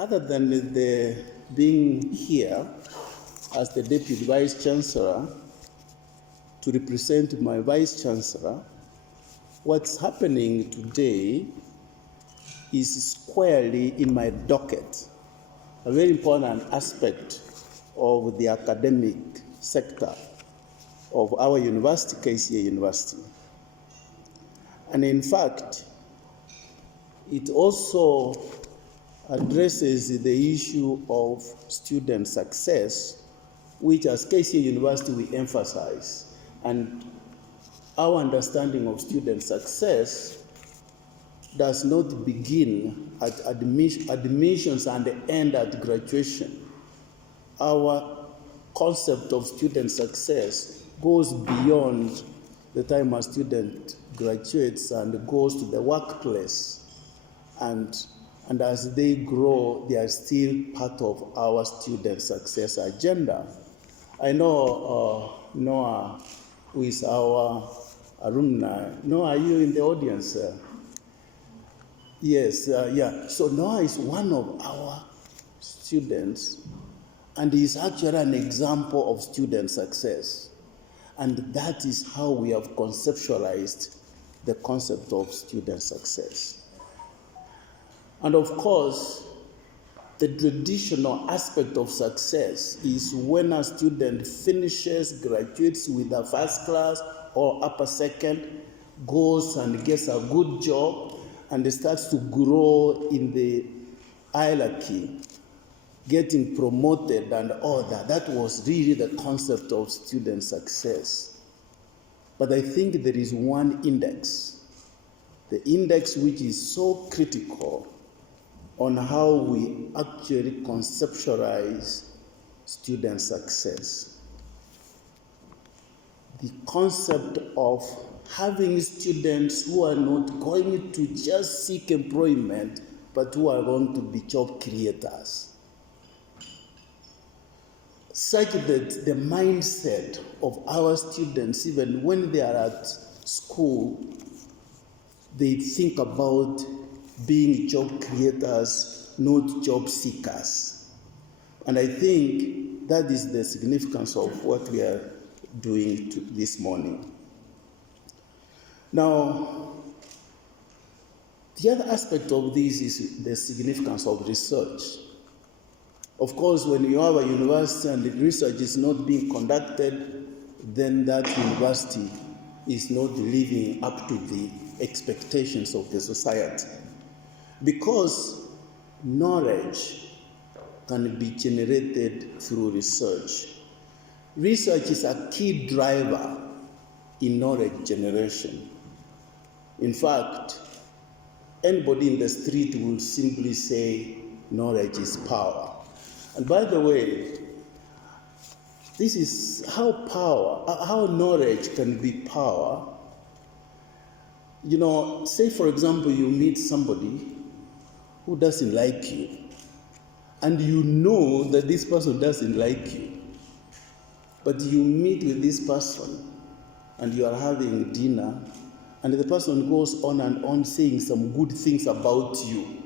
other than the being here as the Deputy Vice Chancellor to represent my Vice Chancellor, what's happening today is squarely in my docket, a very important aspect of the academic sector of our university, KCA University. And in fact, it also addresses the issue of student success, which as KCA University we emphasize. And our understanding of student success does not begin at admissions and end at graduation. Our concept of student success goes beyond the time a student graduates and goes to the workplace. And as they grow, they are still part of our student success agenda. I know Noah, who is our alumni. Noah, are you in the audience? Yes, yeah. So Noah is one of our students, and he is actually an example of student success. And that is how we have conceptualized the concept of student success. And of course, the traditional aspect of success is when a student finishes, graduates with a first class or upper second, goes and gets a good job, and starts to grow in the hierarchy, getting promoted and all that. That was really the concept of student success. But I think there is one index, the index which is so critical on how we actually conceptualize student success. The concept of having students who are not going to just seek employment, but who are going to be job creators. Such that the mindset of our students, even when they are at school, they think about being job creators, not job seekers. And I think that is the significance of what we are doing this morning. Now, the other aspect of this is the significance of research. Of course, when you have a university and the research is not being conducted, then that university is not living up to the expectations of the society. Because knowledge can be generated through research. Research is a key driver in knowledge generation. In fact, anybody in the street will simply say knowledge is power. And by the way, this is how knowledge can be power. You know, say for example, you meet somebody who doesn't like you, and you know that this person doesn't like you, but you meet with this person and you are having dinner, and the person goes on and on saying some good things about you,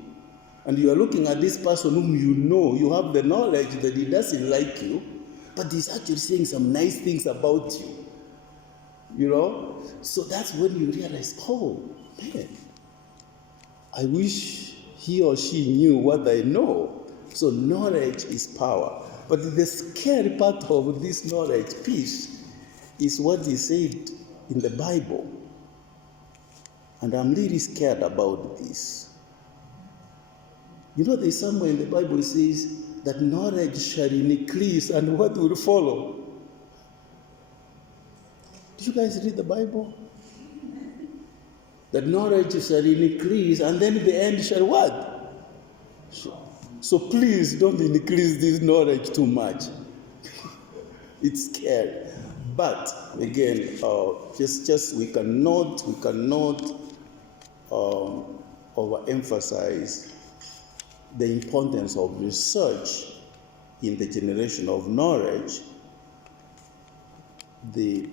and you are looking at this person whom you know, you have the knowledge that he doesn't like you, but he's actually saying some nice things about you, you know? So that's when you realize, oh man, I wish he or she knew what I know. So knowledge is power. But the scary part of this knowledge piece is what is said in the Bible. And I'm really scared about this. You know, there's somewhere in the Bible it says that knowledge shall increase, and what will follow? Do you guys read the Bible? That knowledge shall increase, and then the end shall what? So please don't increase this knowledge too much. It's scary. But again, we cannot overemphasize the importance of research in the generation of knowledge, the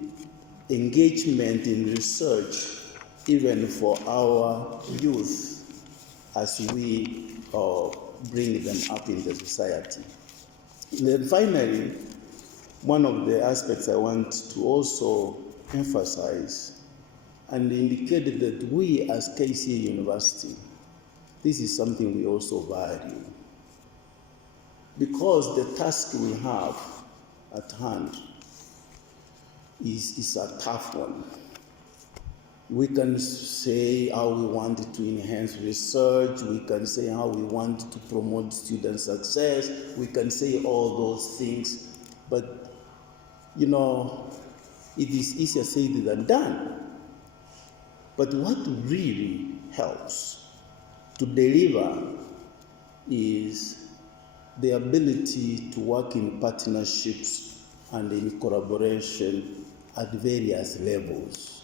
engagement in research, even for our youth, as we bring them up in the society. And then finally, one of the aspects I want to also emphasize and indicate that we as KCA University, this is something we also value. Because the task we have at hand is a tough one. We can say how we want to enhance research, we can say how we want to promote student success, we can say all those things, but it is easier said than done. But what really helps to deliver is the ability to work in partnerships and in collaboration at various levels.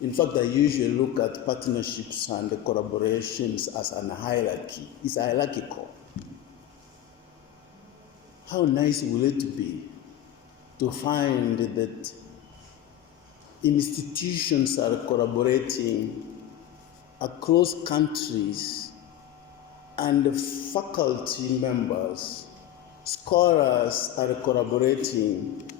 In fact, I usually look at partnerships and collaborations as an hierarchy. It's hierarchical. How nice will it be to find that institutions are collaborating across countries, and faculty members, scholars are collaborating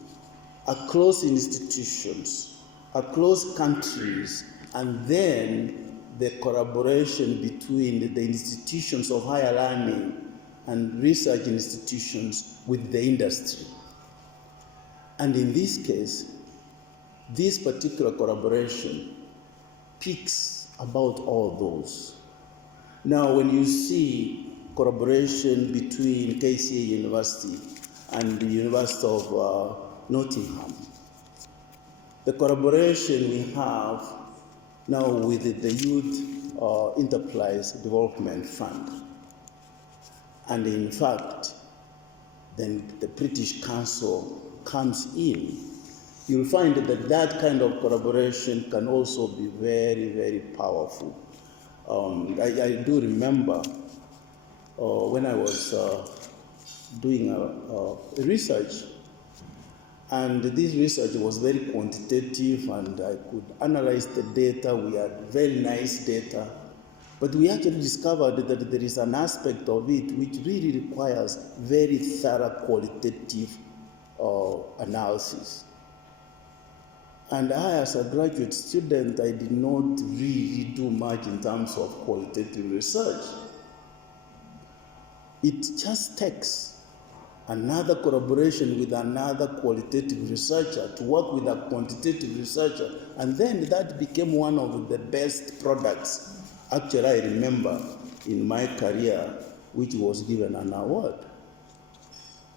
across institutions, across countries, and then the collaboration between the institutions of higher learning and research institutions with the industry. And in this case, this particular collaboration speaks about all those. Now, when you see collaboration between KCA University and the University of Nottingham, the collaboration we have now with the Youth Enterprise Development Fund, and in fact, then the British Council comes in, you'll find that that kind of collaboration can also be very, very powerful. I do remember when I was doing research, and this research was very quantitative, and I could analyze the data. We had very nice data, but we actually discovered that there is an aspect of it which really requires very thorough qualitative analysis. And I, as a graduate student, I did not really do much in terms of qualitative research. It just takes another collaboration with another qualitative researcher to work with a quantitative researcher, and then that became one of the best products. Actually, I remember in my career, which was given an award.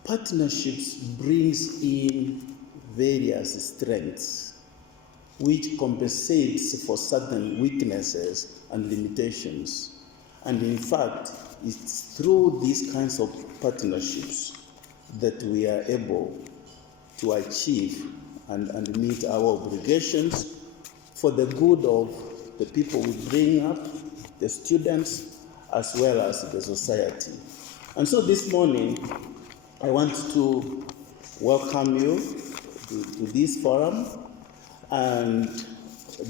Partnerships brings in various strengths, which compensates for certain weaknesses and limitations. And in fact, it's through these kinds of partnerships that we are able to achieve and meet our obligations for the good of the people we bring up, the students, as well as the society. And so this morning, I want to welcome you to this forum and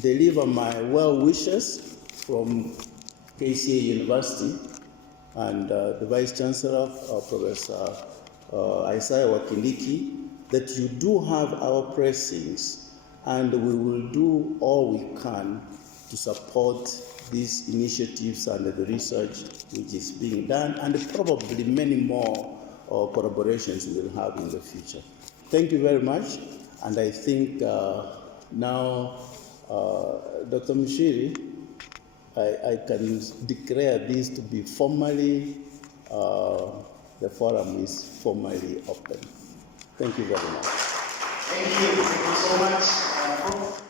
deliver my well wishes from KCA University and the Vice Chancellor, Professor Isaiah Wakiliki, that you do have our blessings, and we will do all we can to support these initiatives and the research which is being done, and probably many more collaborations we will have in the future. Thank you very much, and I think now, Dr. Mshiri, I can declare this to be formally, the forum is formally open. Thank you very much. Thank you so much, Prof.